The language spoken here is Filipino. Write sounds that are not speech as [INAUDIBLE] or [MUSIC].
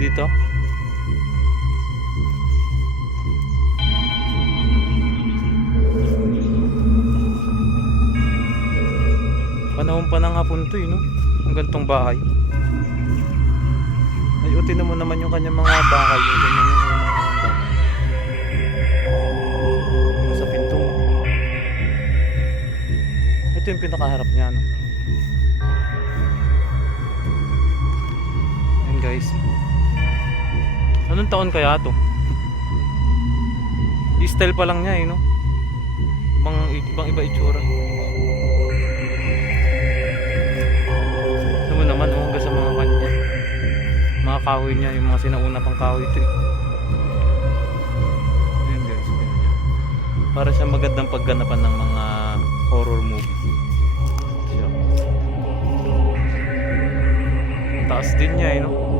Dito. Panahon pa ng hapon to eh, no? Ang gantong bahay. Ay, utin mo naman yung kanyang mga bakal. Yung ganyan yung. Sa pinto. Ito yung pinakaharap niya, no? Guys. Anong taon kaya to? [LAUGHS] I-style pa lang niya eh, no? Ibang, ibang iba itsura. Ito mo naman, oh, hanggang sa mga kanya. Mga kahoy niya, yung mga sinauna pang kahoy eh. Ayan guys, ganyan niya. Para siya magandang pagganapan ng mga horror movie. Siya. Taas din niya eh, no?